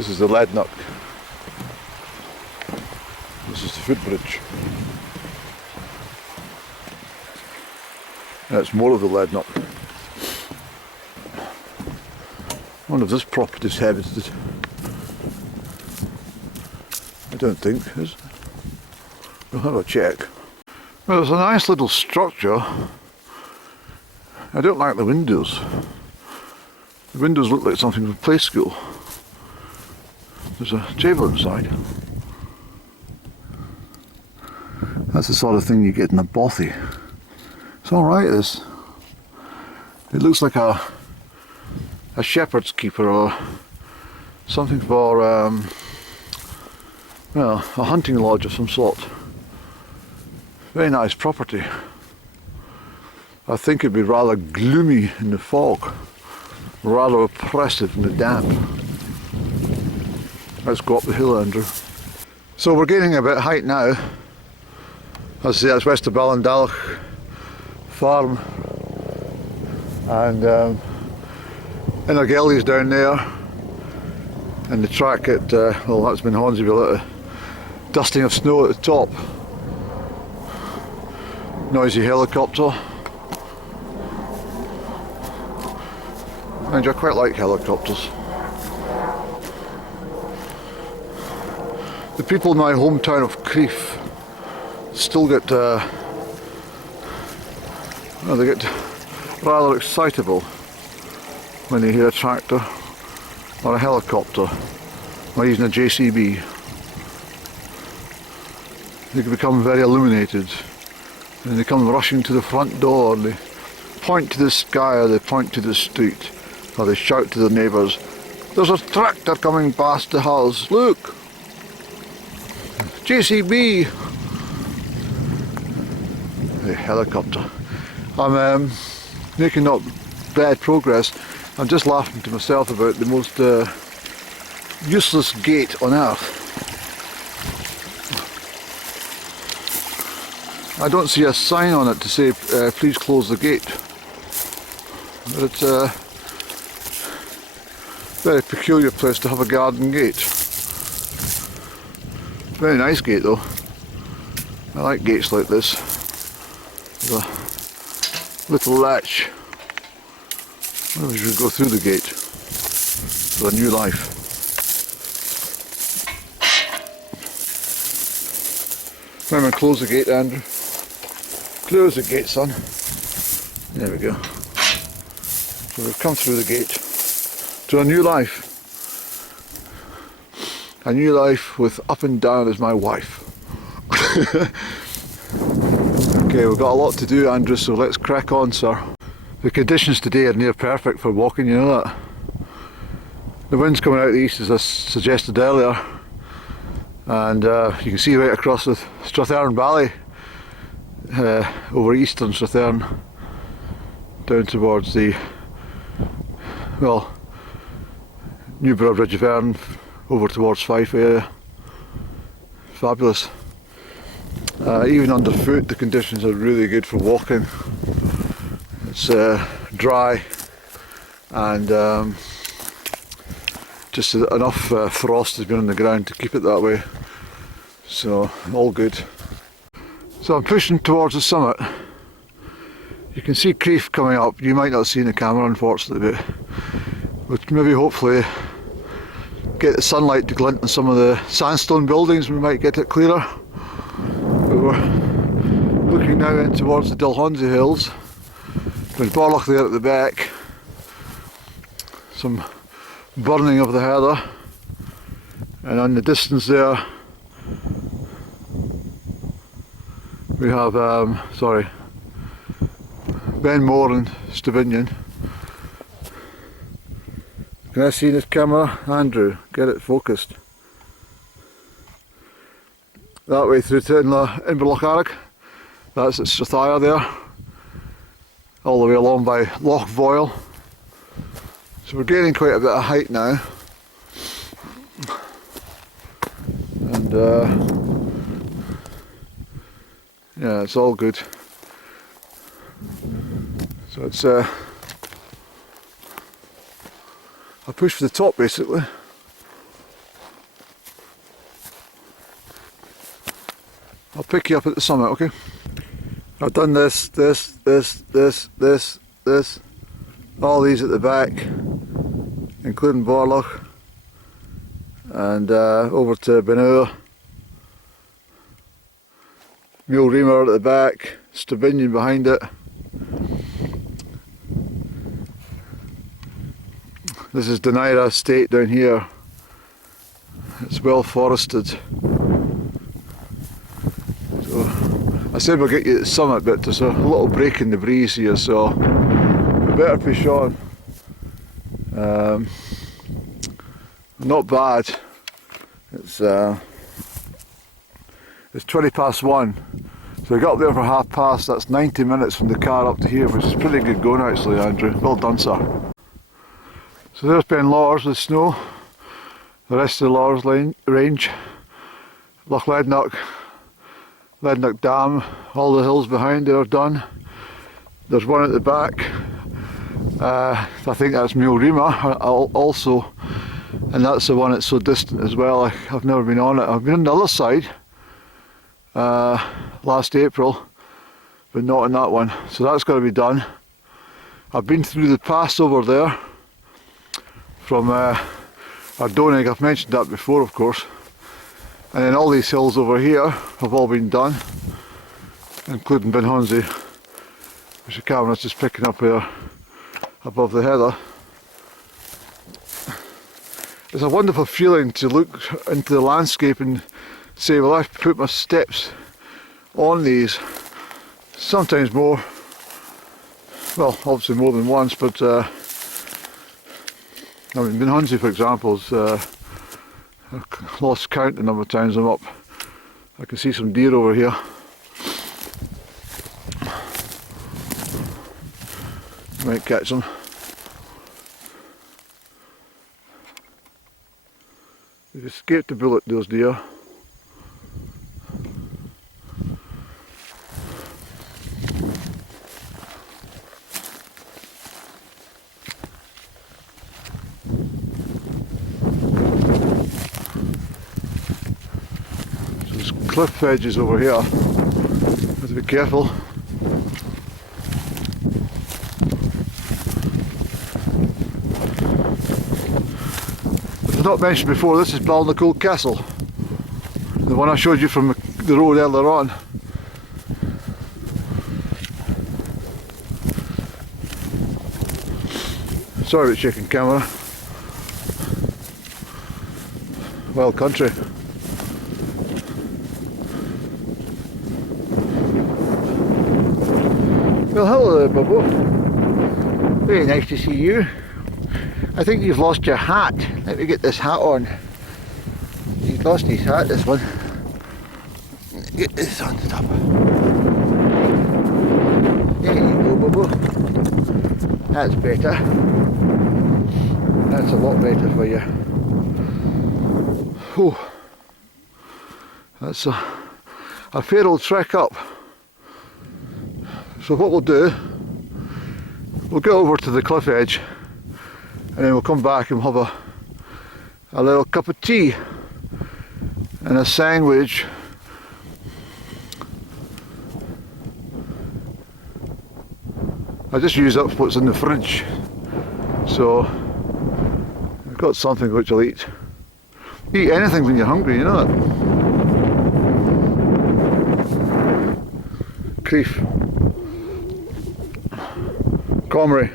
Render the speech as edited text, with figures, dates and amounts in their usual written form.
This is the Lednock. This is the footbridge. That's more of the Lednock. I wonder if this property is habited. I don't think it is. We'll have a check. Well, it's a nice little structure. I don't like the windows. The windows look like something from play school. There's a table inside. That's the sort of thing you get in a bothy. It's alright, this. It looks like a shepherd's keeper or something for, well, a hunting lodge of some sort. Very nice property. I think it'd be rather gloomy in the fog, rather oppressive in the damp. Let's go up the hill, Andrew. So we're gaining a bit of height now. As I say, that's west of Balnacoul farm, and Innergelly's down there, and the track at, well, that's been Hornseyville, at a dusting of snow at the top. Noisy helicopter. And I quite like helicopters. The people in my hometown of Crieff still get, well, they get rather excitable when they hear a tractor or a helicopter or even a JCB. They can become very illuminated and they come rushing to the front door and they point to the sky or they point to the street or they shout to their neighbours, "There's a tractor coming past the house, look! JCB!" The helicopter. I'm making not bad progress. I'm just laughing to myself about the most useless gate on earth. I don't see a sign on it to say please close the gate. But it's a very peculiar place to have a garden gate. Very nice gate though. I like gates like this. There's a little latch. Maybe we should go through the gate for a new life. Remember, close the gate, Andrew. Close the gate, son. There we go. So we've come through the gate to a new life. A new life with up and down as my wife. Okay, we've got a lot to do, Andrew, so let's crack on, sir. The conditions today are near perfect for walking, you know that. The wind's coming out of the east, as I suggested earlier, and you can see right across the Strathearn Valley, over eastern Strathearn, down towards the, well, Newborough Bridge of Erne, over towards Fife area. Fabulous. Even underfoot the conditions are really good for walking. It's dry and just enough frost has been on the ground to keep it that way, so all good. So I'm pushing towards the summit. You can see Crieff coming up. You might not see in the camera, unfortunately, but maybe hopefully get the sunlight to glint on some of the sandstone buildings. We might get it clearer. But we're looking now in towards the Dalhousie Hills. There's Balnacoul there at the back. Some burning of the heather, and on the distance there we have Benmore and Stevinian. Can I see this camera? Andrew, get it focused. That way through to Inverloch, that's at Strathire there, all the way along by Loch Voyle. So we're gaining quite a bit of height now, and yeah, it's all good. So it's I push for the top basically. I'll pick you up at the summit, okay? I've done this, all these at the back, including Balnacoul, and over to Balnacoul, Mule Reamer at the back, Stubinian behind it. This is Denaira Estate down here. It's well forested. So I said we'll get you at the summit, but there's a little break in the breeze here, so we better push on. Not bad. It's 20 past 1. So we got up there for 1:30. That's 90 minutes from the car up to here, which is pretty good going actually, Andrew. Well done, sir. So there's Ben Lawers with snow. The rest of the Lawers range. Loch Lednock, Lednock Dam, all the hills behind there are done. There's one at the back. I think that's Mule Reamer also, and that's the one that's so distant as well. I've never been on it. I've been on the other side last April, but not on that one. So that's got to be done. I've been through the pass over there from Ardonig. I've mentioned that before, of course. And then all these hills over here have all been done, including Ben Honzi, which the camera's just picking up here above the heather. It's a wonderful feeling to look into the landscape and say, well, I've put my steps on these, sometimes more, well, obviously more than once, but I mean, Ben Honzi, for example, is, I've lost count the number of times I'm up. I can see some deer over here. Might catch them. They've escaped the bullet, those deer. So there's cliff edges over here. Have to be careful. I've not mentioned before, this is Balnacoul Castle, the one I showed you from the road earlier on. Sorry about shaking camera. Wild country. Well, hello there, Bubbo. Very nice to see you. I think you've lost your hat. Let me get this hat on. He's lost his hat, this one. Get this on the top. There you go, Bubbo. That's better. That's a lot better for you. Whew. That's a fair old trek up. So what we'll do, we'll go over to the cliff edge, and then we'll come back and have a little cup of tea and a sandwich. I just used up what's in the fridge, so I've got something which I'll eat. Eat anything when you're hungry, you know that. Crieff. Comrie.